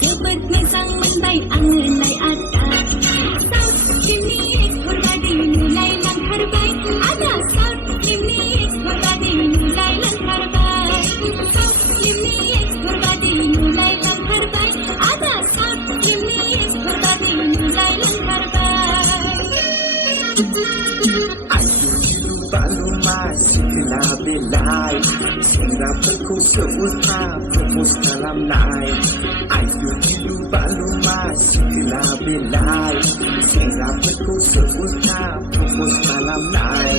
जोबोद मोजां मोनबाय आङो लाय आदा साउथ फिल्मनि एक्टर बादि नुलायलांथारबाय आदा साउथ फिल्मनि एक्टर बादि नुलायलांथारबाय साउथ फिल्मनि एक्टर बादि नुलायलांथारबाय आदा साउथ फिल्मनि एक्टर बादि नुलायलांथारबाय Baluma sikla belai sengra pekau seulta propose dalam nai ayu dilu baluma sikla belai sengra pekau seulta propose dalam nai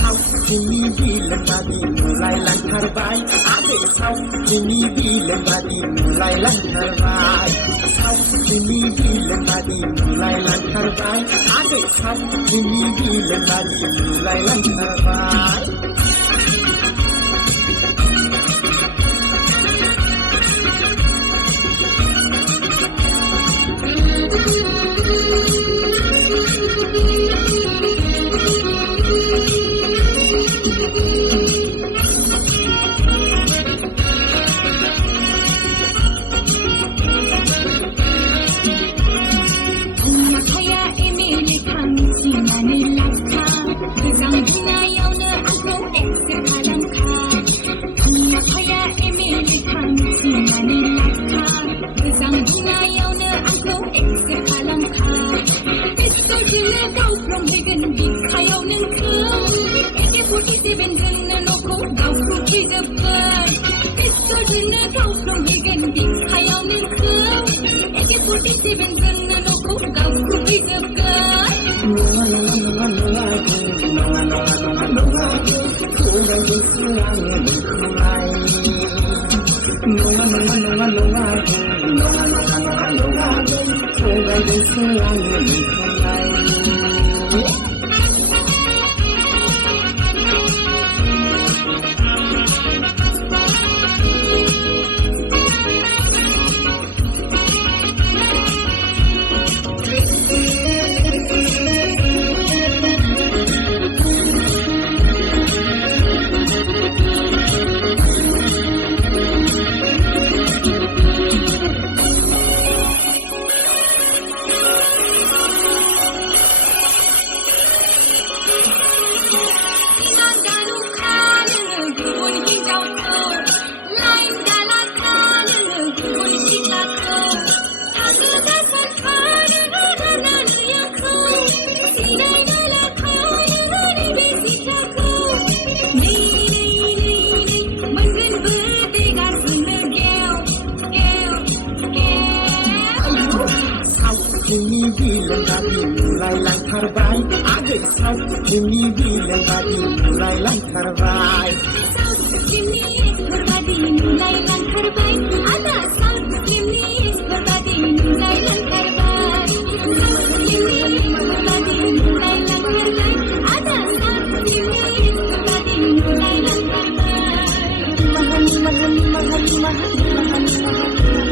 South ini bilang tadi mulai lancar baik adik South ini bilang tadi mulai lancar baik South ini bilang tadi mulai lancar baik adik South ini bilang tadi mulai lancar baik Ini bilang tadi mulai lancar baik adik South ini bilang tadi mulai lancar baik South ini ekor tadi mulai lancar baik ada South ini ekor tadi mulai lancar baik South ini ekor tadi mulai lancar baik ada South ini ekor tadi mulai lancar baik mahal